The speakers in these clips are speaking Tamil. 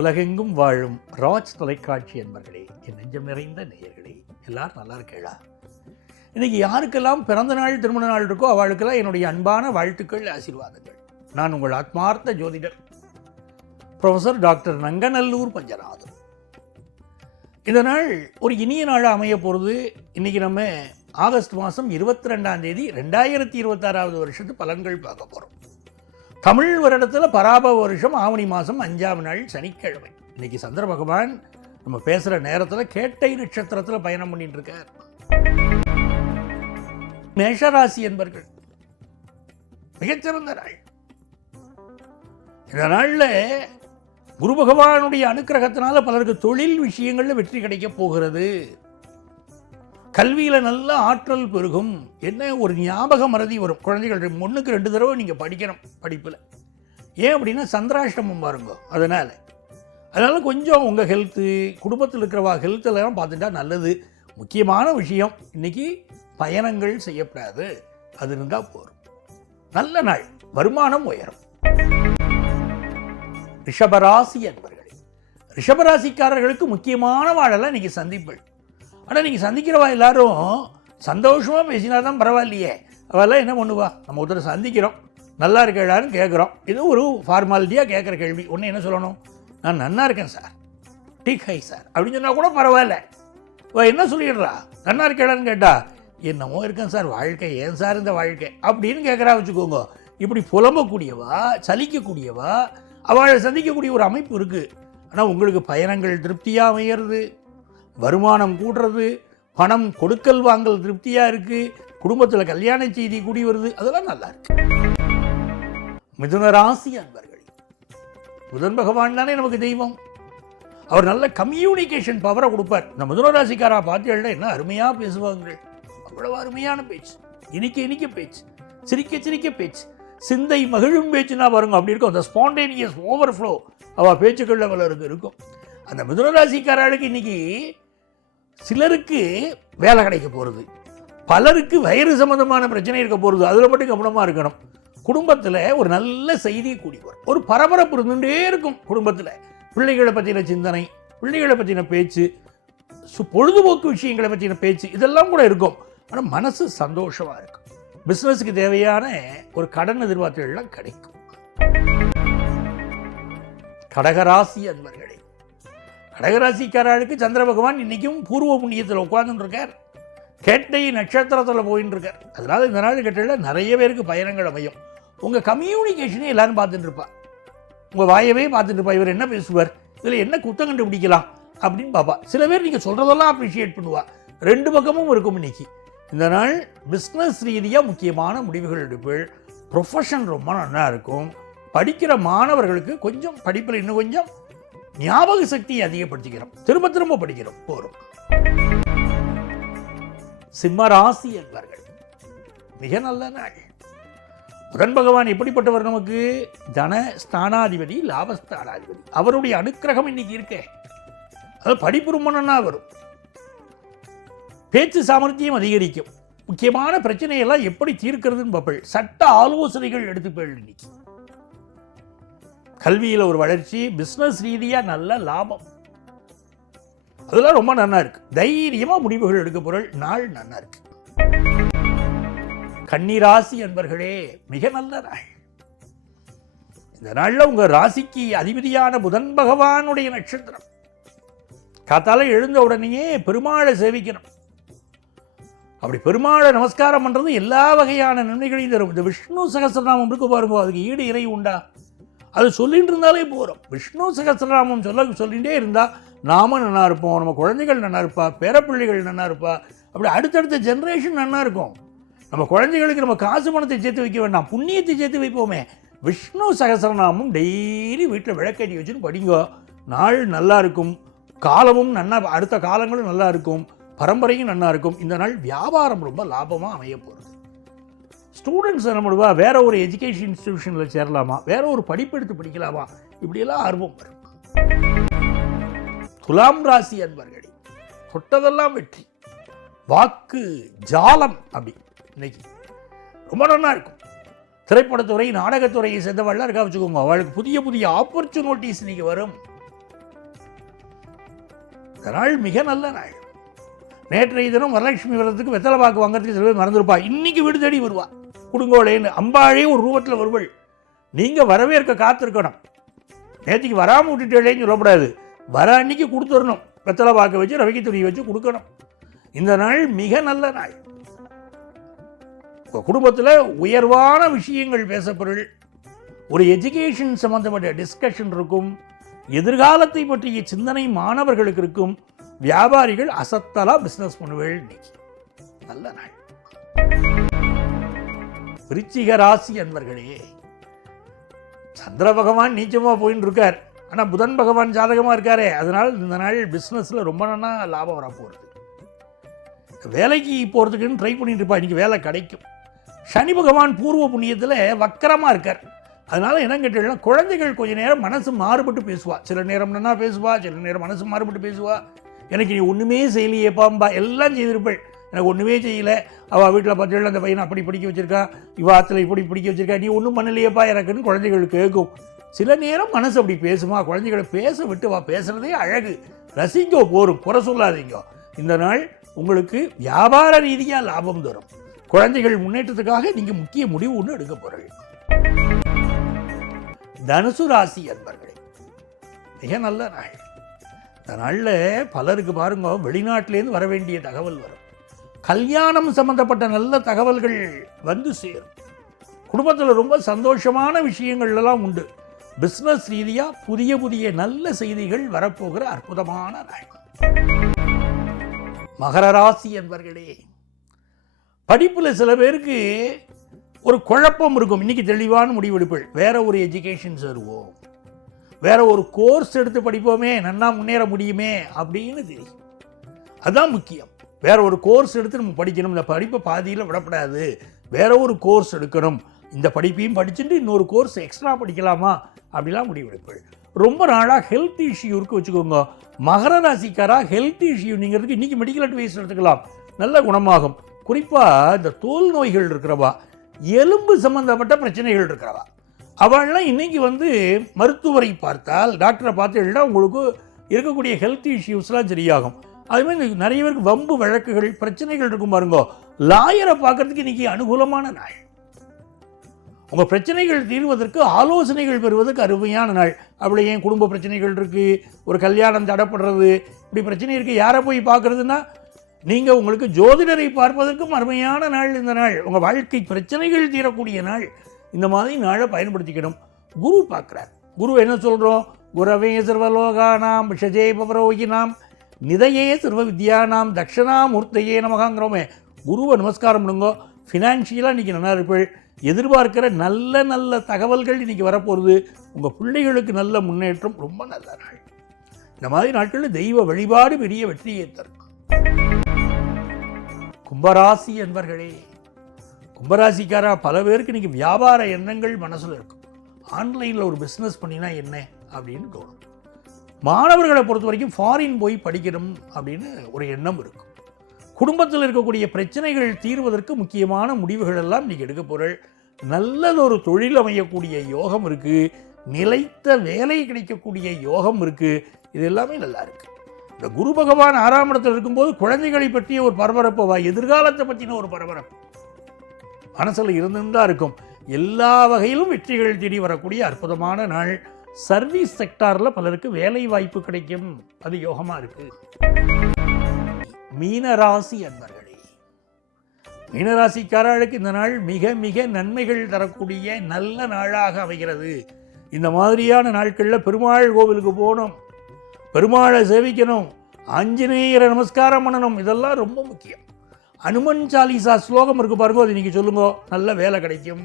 உலகெங்கும் வாழும் ராஜ் தொலைக்காட்சி என்பர்களே, என் நெஞ்சம் நிறைந்த நேயர்களே, எல்லாரும் நல்லா இருக்கேளா? இன்னைக்கு யாருக்கெல்லாம் பிறந்த நாள் திருமண நாள் இருக்கோ அவளுக்கெல்லாம் என்னுடைய அன்பான வாழ்த்துக்கள், ஆசீர்வாதங்கள். நான் உங்கள் ஆத்மார்த்த ஜோதிடர் ப்ரொஃபஸர் டாக்டர் நங்கநல்லூர் பஞ்சநாதன். இந்த நாள் ஒரு இனிய நாளாக அமைய போகிறது. இன்றைக்கி நம்ம ஆகஸ்ட் மாதம் 22ஆம் தேதி 2026வது வருஷத்து பலன்கள் பார்க்க போகிறோம். தமிழ் வருடத்தில் பராபவ வருஷம் ஆவணி மாதம் 5ஆம் நாள் சனிக்கிழமை. இன்னைக்கு சந்திர பகவான் நம்ம பேசுகிற நேரத்தில் கேட்டை நட்சத்திரத்தில் பயணம் பண்ணிட்டு இருக்கார். மேஷராசி என்பர்கள் மிகச்சிறந்த நாள். இந்த நாளில் குரு பகவானுடைய அனுக்கிரகத்தினால பலருக்கு தொழில் விஷயங்களில் வெற்றி கிடைக்க போகிறது. கல்வியில் நல்ல ஆற்றல் பெருகும். என்ன ஒரு ஞாபக மறதி வரும். குழந்தைகள் 1க்கு 2 தடவை நீங்கள் படிக்கணும் படிப்பில். ஏன் அப்படின்னா சந்திராஷ்டமம் பாருங்க. அதனால் கொஞ்சம் உங்கள் ஹெல்த்து, குடும்பத்தில் இருக்கிறவா ஹெல்த்தெல்லாம் பார்த்துட்டா நல்லது. முக்கியமான விஷயம், இன்றைக்கி பயணங்கள் செய்யப்படாது. அது இருந்தால் போகும். நல்ல நாள். வருமானம் உயரும். ரிஷபராசி என்பர்களே, ரிஷபராசிக்காரர்களுக்கு முக்கியமான வாழெல்லாம் இன்றைக்கி சந்திப்புகள். ஆனால் நீங்கள் சந்திக்கிறவா எல்லாரும் சந்தோஷமாக பேசினா தான் பரவாயில்லையே. அவெல்லாம் என்ன பண்ணுவா, நம்ம ஒருத்தர் சந்திக்கிறோம், நல்லா இருக்கலான்னு கேட்குறோம். இது ஒரு ஃபார்மாலிட்டியாக கேட்குற கேள்வி. ஒன்று என்ன சொல்லணும், நான் நன்னா இருக்கேன் சார், டீக் ஹை சார் அப்படின்னு சொன்னால் கூட பரவாயில்ல. என்ன சொல்லிடுறா, நன்னா இருக்கலான்னு கேட்டால் என்னமோ இருக்கேன் சார், வாழ்க்கை ஏன் சார் இந்த வாழ்க்கை அப்படின்னு கேட்குறா வச்சுக்கோங்க. இப்படி புலம்பக்கூடியவா, சலிக்கக்கூடியவா, அவளை சந்திக்கக்கூடிய ஒரு அமைப்பு இருக்குது. ஆனால் உங்களுக்கு பயணங்கள் திருப்தியாக அமையிறது, வருமானம் கூடுறது, பணம் கொடுக்கல் வாங்கல் திருப்தியாக இருக்குது, குடும்பத்தில் கல்யாண செய்தி கூடி வருது, அதெல்லாம் நல்லா இருக்கு. மிதுன ராசி அன்பர்கள், புதன் பகவான் தானே நமக்கு தெய்வம். அவர் நல்ல கம்யூனிகேஷன் பவரை கொடுப்பார். இந்த மிதுன ராசிக்காரா பார்த்தீங்கன்னா என்ன அருமையாக பேசுவாங்க. அவ்வளவு அருமையான பேச்சு, இனிக்க பேச்சு, சிரிக்க பேச்சு, சிந்தை மகிழும் பேச்சுன்னா பாருங்க அப்படி இருக்கும். அந்த ஸ்பான்டேனியஸ் ஓவர்ஃப்ளோ அவள் பேச்சுக்களில் வளருக்கு இருக்கும். அந்த மிதுன ராசிக்காரர்களுக்கு இன்னைக்கு சிலருக்கு வேலை கிடைக்க போகிறது, பலருக்கு வயிறு சம்பந்தமான பிரச்சனை இருக்க போகிறது. அதில் மட்டும் கவனமாக இருக்கணும். குடும்பத்தில் ஒரு நல்ல செய்தி கூடி வரும். ஒரு பரபரப்பு இருந்துகிட்டே இருக்கும் குடும்பத்தில். பிள்ளைகளை பற்றின சிந்தனை, பிள்ளைகளை பற்றின பேச்சு, பொழுதுபோக்கு விஷயங்களை பற்றின பேச்சு, இதெல்லாம் கூட இருக்கும். ஆனால் மனசு சந்தோஷமாக இருக்கும். பிஸ்னஸுக்கு தேவையான ஒரு கடன் எதிர்பார்ப்புகள்லாம் கிடைக்கும். கடகராசி அன்பர்களே, கடகராசிக்காரர்களுக்கு சந்திர பகவான் இன்றைக்கும் பூர்வ புண்ணியத்தில் உட்கார்ந்துட்டு இருக்கார். கேட்டை நட்சத்திரத்தில் போயின்னு இருக்கார். அதனால் இந்த நாள் கேட்டில் நிறைய பேருக்கு பயணங்கள் அமையும். உங்கள் கம்யூனிகேஷனே எல்லாரும் பார்த்துட்டு இருப்பா, உங்கள் வாயவே பார்த்துட்டு இருப்பா. இவர் என்ன பேசுவார், இதில் என்ன குத்தம் கண்டுபிடிக்கலாம் அப்படின்னு பார்ப்பா. சில பேர் நீங்கள் சொல்கிறதெல்லாம் அப்ரிஷியேட் பண்ணுவா. 2 பக்கமும் இருக்கும். இன்னைக்கு இந்த நாள் பிஸ்னஸ் ரீதியாக முக்கியமான முடிவுகள் எடுப்பீள். ப்ரொஃபஷன் ரொம்ப நல்லா இருக்கும். படிக்கிற மாணவர்களுக்கு கொஞ்சம் படிப்பில் இன்னும் கொஞ்சம் ஞாபக சக்தியை அதிகப்படுத்திக்கிறோம். திரும்ப படிக்கிறோம் போகிறோம். சிம்மராசி என்பர்கள் மிக நல்ல நாள். புதன் பகவான் எப்படிப்பட்டவர், நமக்கு தன ஸ்தானாதிபதி, லாபஸ்தானாதிபதி. அவருடைய அனுக்கிரகம் இன்னைக்கு இருக்கே, அது படிப்பு ரொம்ப நல்லா வரும். பேச்சு சாமர்த்தியம் அதிகரிக்கும். முக்கியமான பிரச்சனையெல்லாம் எப்படி தீர்க்கிறதுன்னு பார்ப்பேள். சட்ட ஆலோசனைகள் எடுத்துப்பேள். இன்னைக்கு கல்வியில் ஒரு வளர்ச்சி, பிஸ்னஸ் ரீதியாக நல்ல லாபம், அதெல்லாம் ரொம்ப நல்லா இருக்கு. தைரியமாக முடிவுகள் எடுக்க பொருள். நாள் நல்லா இருக்கு. கன்னிராசி என்பர்களே, மிக நல்ல நாள். இந்த நாளில் உங்கள் ராசிக்கு அதிபதியான புதன் பகவானுடைய நட்சத்திரம். காத்தால எழுந்த உடனேயே பெருமாளை சேவிக்கணும். அப்படி பெருமாளை நமஸ்காரம் பண்ணுறது எல்லா வகையான நன்மைகளையும் தரும். இந்த விஷ்ணு சகஸ்ரநாமம் இருக்கு பாருங்க, அதுக்கு ஈடு இறை உண்டா? அது சொல்லிட்டு இருந்தாலே போகிறோம். விஷ்ணு சகஸ்ரநாமம் சொல்லிகிட்டே இருந்தால் நாம நல்லா இருப்போம், நம்ம குழந்தைகள் நல்லா இருப்பா, பேரப்பிள்ளைகள் நல்லா இருப்பா, அப்படி அடுத்தடுத்த ஜென்ரேஷன் நல்லா இருக்கும். நம்ம குழந்தைகளுக்கு நம்ம காசு பணத்தை சேர்த்து வைக்க வேண்டாம், புண்ணியத்தை சேர்த்து வைப்போமே. விஷ்ணு சகஸ்ரநாமம் டெய்லி வீட்டில் விளக்கட்டி வச்சுன்னு படிங்க. நாள் நல்லா இருக்கும். காலமும் நல்லா, அடுத்த காலங்களும் நல்லா இருக்கும். பரம்பரையும் நல்லா இருக்கும். இந்த நாள் வியாபாரம் ரொம்ப லாபமாக அமைய போகிறது. ஸ்டூடெண்ட்ஸ் என்ன பண்ணுவா, வேற ஒரு எஜுகேஷன் இன்ஸ்டிடியூஷனில் சேரலாமா, வேற ஒரு படிப்பு எடுத்து படிக்கலாமா, இப்படியெல்லாம் ஆர்வம் வரும். துலாம் ராசி அன்பர்களே, தொட்டதெல்லாம் வெற்றி. வாக்கு ஜாலம் அப்படி இன்னைக்கு ரொம்ப நல்லா இருக்கும். திரைப்படத்துறை, நாடகத்துறையை சேர்ந்தவள்லாம் இருக்கா வச்சுக்கோங்க. அவளுக்கு புதிய புதிய ஆப்பர்ச்சுனிட்டிஸ் இன்னைக்கு வரும். இந்த நாள் மிக நல்ல நாள். நேற்றைய தினம் வரலட்சுமி விரதத்துக்கு வெத்தலை பாக்கு வாங்கிறதுக்கு சில பேர் மறந்துருப்பா. இன்னைக்கு வீடு தேடி வருவா. குடுங்கோலேன்னு அம்பாழே ஒரு ரூபத்தில் வருவள். நீங்கள் வரவேற்க காத்திருக்கணும். நேற்றுக்கு வராமல் விட்டுட்டேன்னு சொல்லக்கூடாது. வர அன்னைக்கு கொடுத்துடணும். வெத்தலை பாக்க வச்சு ரவிக்கு துணி வச்சு கொடுக்கணும். இந்த நாள் மிக நல்ல நாள். குடும்பத்தில் உயர்வான விஷயங்கள் பேசப்பொருள், ஒரு எஜுகேஷன் சம்பந்தப்பட்ட டிஸ்கஷன் இருக்கும், எதிர்காலத்தை பற்றிய சிந்தனை மாணவர்களுக்கு இருக்கும், வியாபாரிகள் அசத்தலா பிஸ்னஸ் பண்ணுவேள். இன்னைக்கு நல்ல நாள். விருச்சிக ராசி அன்பர்களே, சந்திர பகவான் நீச்சமாக போயின்னு இருக்கார். ஆனால் புதன் பகவான் ஜாதகமாக இருக்காரே, அதனால் இந்த நாள் பிஸ்னஸில் ரொம்ப நல்லா லாபம் வரப்போகிறது. வேலைக்கு போகிறதுக்குன்னு ட்ரை பண்ணிட்டு இருப்பா. இன்றைக்கி வேலை கிடைக்கும். சனி பகவான் பூர்வ புண்ணியத்தில் வக்கரமாக இருக்கார். அதனால் என்ன கேட்டீங்கன்னா, குழந்தைகள் கொஞ்சம் நேரம் மனசு மாறுபட்டு பேசுவா. சில நேரம் நல்லா பேசுவா, சில நேரம் மனசு மாறுபட்டு பேசுவா. எனக்கு நீ ஒன்றுமே செய்யலையேப்பாம்பா, எல்லாம் செய்திருப்பேள், எனக்கு ஒன்றுமே செய்யலை. அவள் வீட்டில் பார்த்தீங்கன்னா அந்த பையனை அப்படி படிக்க வச்சுருக்கா, இவள் ஆற்றுல இப்படி படிக்க வச்சுருக்கா, நீ ஒன்றும் பண்ணலையேப்பா எனக்குன்னு குழந்தைகள் கேட்கும். சில நேரம் மனசு அப்படி பேசுமா. குழந்தைகளை பேச விட்டு வா, பேசுகிறதே அழகு, ரசிங்கோ போரும், குறை சொல்லாதீங்க. இந்த நாள் உங்களுக்கு வியாபார ரீதியாக லாபம் தரும். குழந்தைகள் முன்னேற்றத்துக்காக நீங்கள் முக்கிய முடிவு ஒன்று எடுக்க போகிறீங்க. தனுசு ராசி அன்பர்களே, மிக நல்ல நாள். இந்த நாளில் பலருக்கு பாருங்க, வெளிநாட்டிலேருந்து வர வேண்டிய தகவல் வரும். கல்யாணம் சம்பந்தப்பட்ட நல்ல தகவல்கள் வந்து சேரும். குடும்பத்தில் ரொம்ப சந்தோஷமான விஷயங்கள் எல்லாம் உண்டு. பிஸ்னஸ் ரீதியாக புதிய புதிய நல்ல செய்திகள் வரப்போகிற அற்புதமான நாள். மகர ராசி என்பர்களே, படிப்பில் சில பேருக்கு ஒரு குழப்பம் இருக்கும். இன்னைக்கு தெளிவான முடிவெடுப்பள். வேற ஒரு எஜுகேஷன் சேருவோம், வேற ஒரு கோர்ஸ் எடுத்து படிப்போமே, நன்னா முன்னேற முடியுமே அப்படின்னு தெரியும். அதுதான் முக்கியம். வேற ஒரு கோர்ஸ் எடுத்து நம்ம படிக்கணும். இந்த படிப்பை பாதியில் விடப்படாது, வேற ஒரு கோர்ஸ் எடுக்கணும். இந்த படிப்பையும் படிச்சுட்டு இன்னொரு கோர்ஸ் எக்ஸ்ட்ரா படிக்கலாமா அப்படிலாம் முடிவெடுப்பள். ரொம்ப நாளாக ஹெல்த் இஷ்யூ இருக்கு வச்சுக்கோங்க. மகர ராசிக்காராக ஹெல்த் இஷ்யூ நீங்கிறதுக்கு இன்றைக்கி மெடிக்கல் அட்வைஸ் எடுத்துக்கலாம், நல்ல குணமாகும். குறிப்பாக இந்த தோல் நோய்கள் இருக்கிறவா, எலும்பு சம்பந்தப்பட்ட பிரச்சனைகள் இருக்கிறவா, அவள்லாம் இன்றைக்கி மருத்துவரை பார்த்தால், டாக்டரை பார்த்தீங்கன்னா உங்களுக்கு இருக்கக்கூடிய ஹெல்த் இஷ்யூஸ்லாம் சரியாகும். அதுமாதிரி நிறைய பேருக்கு வம்பு வழக்குகள் பிரச்சனைகள் இருக்கும் பாருங்கோ, லாயரை பார்க்கறதுக்கு இன்றைக்கி அனுகூலமான நாள். உங்கள் பிரச்சனைகள் தீர்வதற்கு ஆலோசனைகள் பெறுவதற்கு அருமையான நாள். அப்படி ஏன் குடும்ப பிரச்சனைகள் இருக்குது, ஒரு கல்யாணம் தடைப்படுறது, இப்படி பிரச்சனை இருக்குது, யாரை போய் பார்க்குறதுன்னா நீங்கள் உங்களுக்கு ஜோதிடரை பார்ப்பதற்கும் அருமையான நாள் இந்த நாள். உங்கள் வாழ்க்கை பிரச்சனைகள் தீரக்கூடிய நாள். இந்த மாதிரி நாளை பயன்படுத்திக்கணும். குரு பார்க்குறார். குரு என்ன சொல்கிறோம்? குரவே சர்வலோகானாம் விஷஜே பவரோகினாம் நிதையே சர்வ வித்யானாம் தட்சிணாமூர்த்தையே நமகாங்கிறோமே. குருவை நமஸ்காரம் பண்ணுங்க. ஃபினான்ஷியலாக இன்றைக்கி நல்லா இருப்பீள். எதிர்பார்க்கிற நல்ல நல்ல தகவல்கள் இன்றைக்கி வரப்போகிறது. உங்கள் பிள்ளைகளுக்கு நல்ல முன்னேற்றம். ரொம்ப நல்ல நாள். இந்த மாதிரி நாட்களில் தெய்வ வழிபாடு பெரிய வெற்றியை தரும். கும்பராசி என்பர்களே, கும்பராசிக்காரா பல பேருக்கு இன்றைக்கி வியாபார எண்ணங்கள் மனசில் இருக்கும். ஆன்லைனில் ஒரு பிஸ்னஸ் பண்ணினா என்ன அப்படின்னு தோணும். மாணவர்களை பொறுத்த வரைக்கும் ஃபாரின் போய் படிக்கணும் அப்படின்னு ஒரு எண்ணம் இருக்கும். குடும்பத்தில் இருக்கக்கூடிய பிரச்சனைகள் தீர்வதற்கு முக்கியமான முடிவுகள் எல்லாம் இன்றைக்கி எடுக்க போகிறேன். நல்லதொரு தொழில் அமையக்கூடிய யோகம் இருக்குது. நிலைத்த வேலை கிடைக்கக்கூடிய யோகம் இருக்குது. இது எல்லாமே நல்லா இருக்குது. இந்த குரு பகவான் 6ஆம் இடத்தில் இருக்கும்போது குழந்தைகளை பற்றிய ஒரு பரபரப்பு, எதிர்காலத்தை பற்றின ஒரு பரபரப்பு மனசில் இருந்துதான் இருக்கும். எல்லா வகையிலும் வெற்றிகள் தேடி வரக்கூடிய அற்புதமான நாள். சர்வீஸ் செக்டாரில் பலருக்கு வேலை வாய்ப்பு கிடைக்கும். அது யோகமாக இருக்குது. மீனராசி அன்பர்களே, மீனராசிக்காரர்களுக்கு இந்த நாள் மிக மிக நன்மைகள் தரக்கூடிய நல்ல நாளாக அமைகிறது. இந்த மாதிரியான நாட்களில் பெருமாள் கோவிலுக்கு போகணும், பெருமாளை சேவிக்கணும், ஆஞ்சநேயரை நமஸ்காரம் பண்ணணும். இதெல்லாம் ரொம்ப முக்கியம். அனுமன் சாலிசா ஸ்லோகம் இருக்குது பாருங்க, அது நீங்கள் சொல்லுங்க. நல்ல வேலை கிடைக்கும்.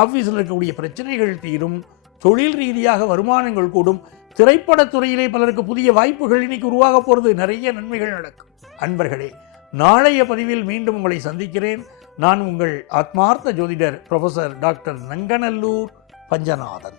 ஆஃபீஸில் இருக்கக்கூடிய பிரச்சனைகள் தீரும். தொழில் ரீதியாக வருமானங்கள் கூடும். திரைப்படத்துறையிலே பலருக்கு புதிய வாய்ப்புகள் இன்னைக்கு உருவாக போகிறது. நிறைய நன்மைகள் நடக்கும். அன்பர்களே, நாளைய பதிவில் மீண்டும் உங்களை சந்திக்கிறேன். நான் உங்கள் ஆத்மார்த்த ஜோதிடர் ப்ரொஃபசர் டாக்டர் நங்கநல்லூர் பஞ்சநாதன்.